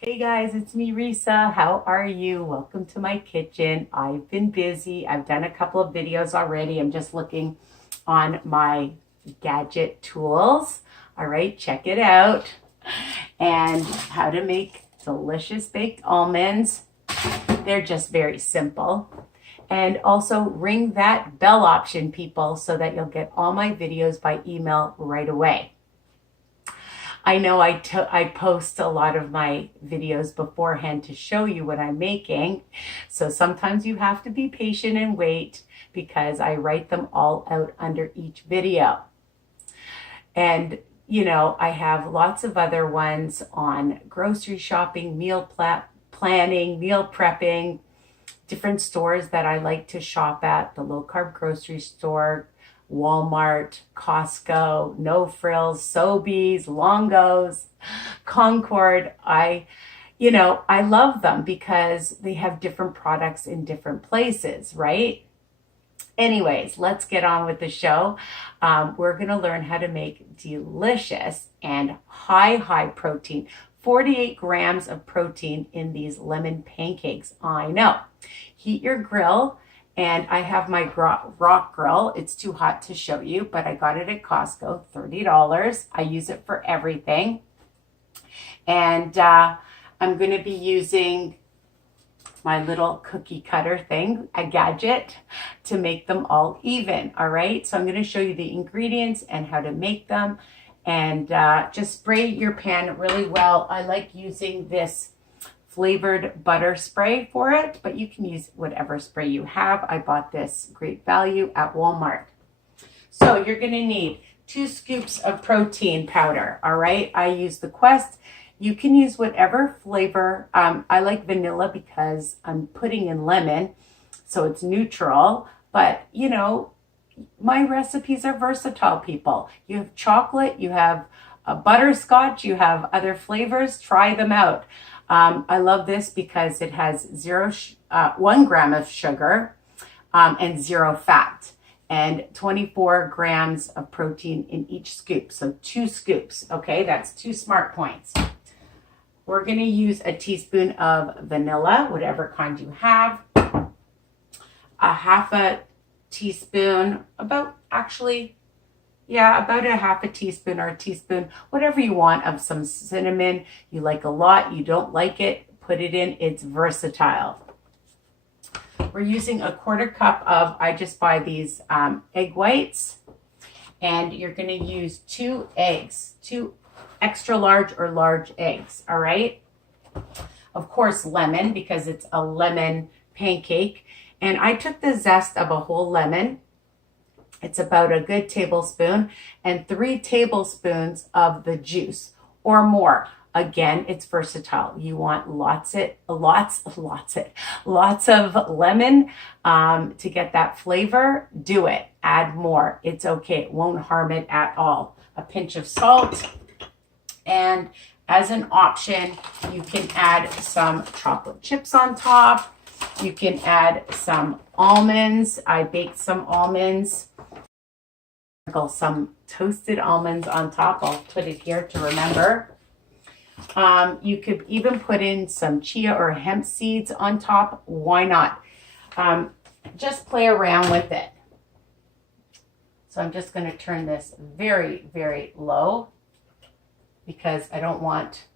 Hey guys, it's me, Risa. How are you? Welcome to my kitchen. I've been busy. I've done a couple of videos already. I'm just looking on my gadget tools. All right, check it out. And how to make delicious baked almonds. They're just very simple. And also ring that bell option, people, so that you'll get all my videos by email right away. I know I post a lot of my videos beforehand to show you what I'm making. So sometimes you have to be patient and wait because I write them all out under each video. And, you know, I have lots of other ones on grocery shopping, meal planning, meal prepping, different stores that I like to shop at, the low carb grocery store, Walmart, Costco, No Frills, Sobeys, Longos, Concord. I love them because they have different products in different places, right? Anyways, let's get on with the show. We're going to learn how to make delicious and high protein, 48 grams of protein in these lemon pancakes. I know. Heat your grill. And I have my rock grill. It's too hot to show you, but I got it at Costco, $30. I use it for everything. And I'm going to be using my little cookie cutter thing, a gadget, to make them all even. All right. So I'm going to show you the ingredients and how to make them. And just spray your pan really well. I like using this flavored butter spray for it, but you can use whatever spray you have. I bought this great value at Walmart. So you're going to need 2 scoops of protein powder. All right. I use the Quest. You can use whatever flavor. I like vanilla because I'm putting in lemon, so it's neutral. But, you know, my recipes are versatile, people. You have chocolate, you have butterscotch, you have other flavors. Try them out. I love this because it has 1 gram of sugar and 0 fat and 24 grams of protein in each scoop. So 2 scoops. Okay, that's 2 smart points. We're going to use a teaspoon of vanilla, whatever kind you have, a half a teaspoon, about a half a teaspoon or a teaspoon, whatever you want, of some cinnamon. You like a lot, you don't like it, put it in. It's versatile. We're using a 1/4 cup of, I just buy these egg whites, and you're going to use 2 eggs, 2 extra large or large eggs. All right. Of course, lemon, because it's a lemon pancake. And I took the zest of a whole lemon. It's about a good tablespoon, and 3 tablespoons of the juice or more. Again, it's versatile. You want lots of lemon to get that flavor. Do it. Add more. It's okay. It won't harm it at all. A pinch of salt. And as an option, you can add some chocolate chips on top. You can add some almonds. I baked some almonds. Sprinkle some toasted almonds on top. I'll put it here to remember. You could even put in some chia or hemp seeds on top. Why not? Just play around with it. So I'm just going to turn this very low because I don't want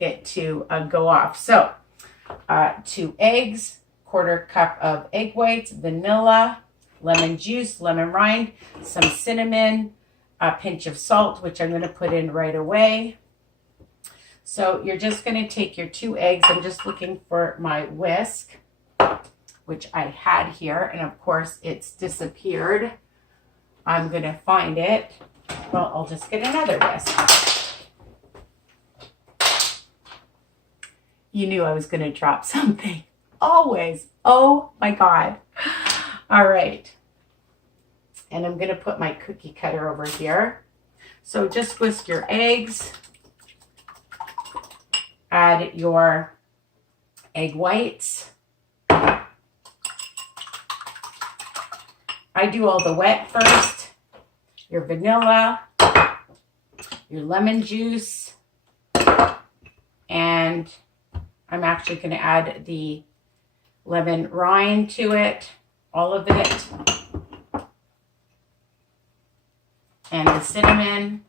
it to go off. So 2 eggs, 1/4 cup of egg whites, vanilla, lemon juice, lemon rind, some cinnamon, a pinch of salt, which I'm going to put in right away. So you're just going to take your 2 eggs. I'm just looking for my whisk, which I had here, and of course it's disappeared. I'm going to find it. Well, I'll just get another whisk. You knew I was going to drop something. Always. Oh my God. All right. And I'm going to put my cookie cutter over here. So just whisk your eggs. Add your egg whites. I do all the wet first. Your vanilla, your lemon juice, And I'm actually going to add the lemon rind to it, all of it, and the cinnamon.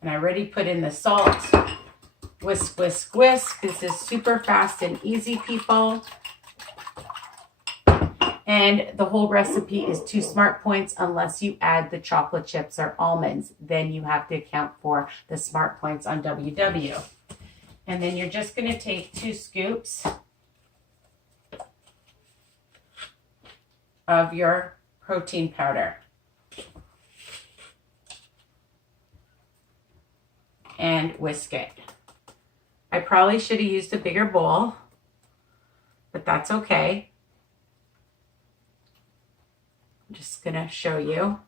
And I already put in the salt. Whisk, whisk, whisk. This is super fast and easy, people. And the whole recipe is 2 smart points unless you add the chocolate chips or almonds. Then you have to account for the smart points on WW. And then you're just going to take 2 scoops of your protein powder. And whisk it. I probably should have used a bigger bowl, but that's okay. I'm just going to show you.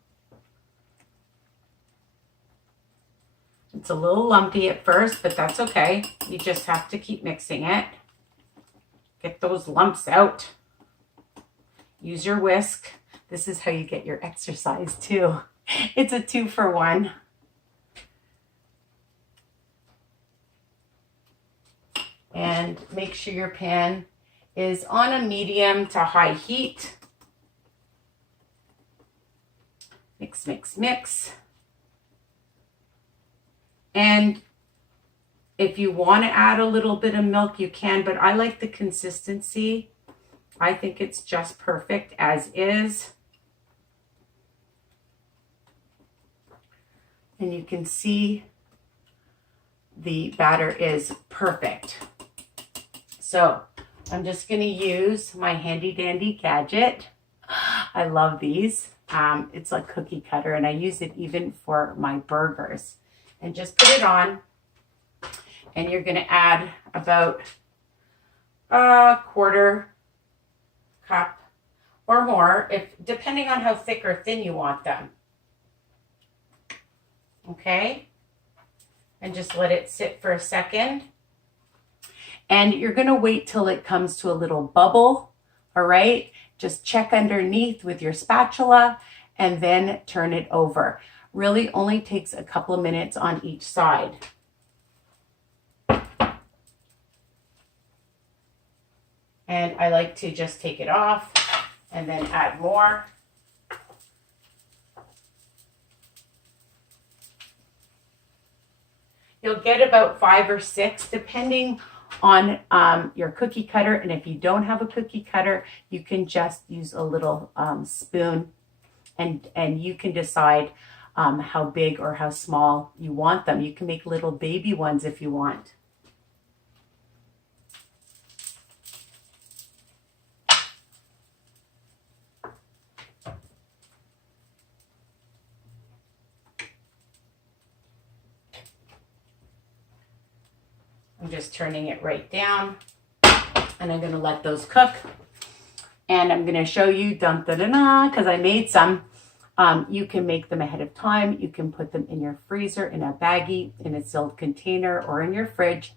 It's a little lumpy at first, but that's okay. You just have to keep mixing it. Get those lumps out. Use your whisk. This is how you get your exercise too. It's a 2-for-1. And make sure your pan is on a medium to high heat. Mix, mix, mix. And if you want to add a little bit of milk, you can, but I like the consistency. I think it's just perfect as is. And you can see the batter is perfect. So I'm just going to use my handy dandy gadget. I love these. It's a cookie cutter, and I use it even for my burgers. And just put it on, and you're going to add about a 1/4 cup or more, depending on how thick or thin you want them. Okay? And just let it sit for a second. And you're going to wait till it comes to a little bubble, all right? Just check underneath with your spatula and then turn it over. Really only takes a couple of minutes on each side. And I like to just take it off and then add more. You'll get about 5 or 6 depending on your cookie cutter. And if you don't have a cookie cutter, you can just use a little spoon, and you can decide how big or how small you want them. You can make little baby ones if you want. I'm just turning it right down, and I'm going to let those cook. And I'm going to show you, because I made some. You can make them ahead of time. You can put them in your freezer, in a baggie, in a sealed container, or in your fridge,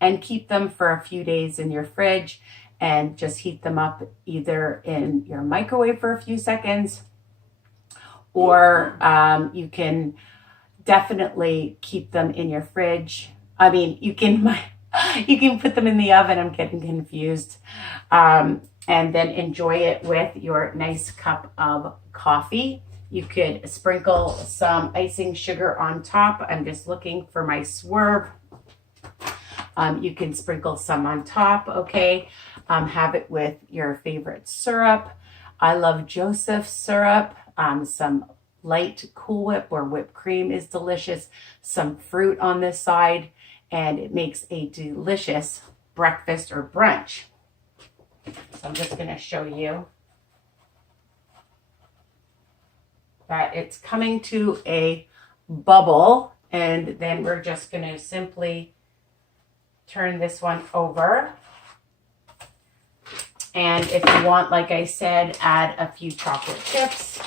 and keep them for a few days in your fridge, and just heat them up either in your microwave for a few seconds, or you can definitely keep them in your fridge. I mean, you can put them in the oven. I'm getting confused. And then enjoy it with your nice cup of coffee. You could sprinkle some icing sugar on top. I'm just looking for my Swerve. You can sprinkle some on top, okay? Have it with your favorite syrup. I love Joseph's syrup. Some light Cool Whip or whipped cream is delicious. Some fruit on this side. And it makes a delicious breakfast or brunch. So I'm just going to show you that it's coming to a bubble, and then we're just going to simply turn this one over. And if you want, like I said, add a few chocolate chips,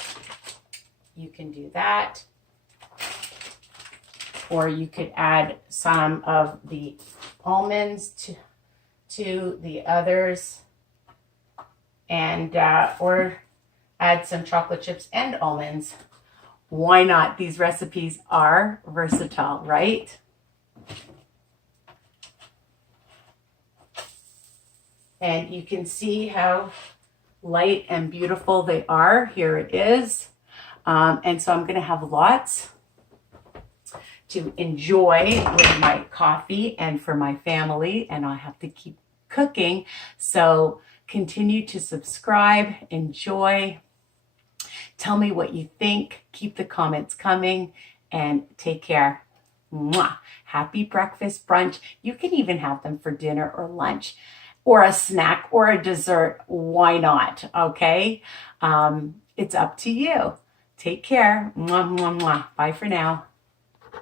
you can do that. Or you could add some of the almonds to the others, and or add some chocolate chips and almonds. Why not? These recipes are versatile, right? And you can see how light and beautiful they are. Here it is. And so I'm going to have lots to enjoy with my coffee and for my family. And I have to keep cooking. So continue to subscribe, enjoy. Tell me what you think. Keep the comments coming and take care. Mwah. Happy breakfast, brunch. You can even have them for dinner or lunch or a snack or a dessert. Why not? Okay. It's up to you. Take care. Mwah, mwah, mwah. Bye for now.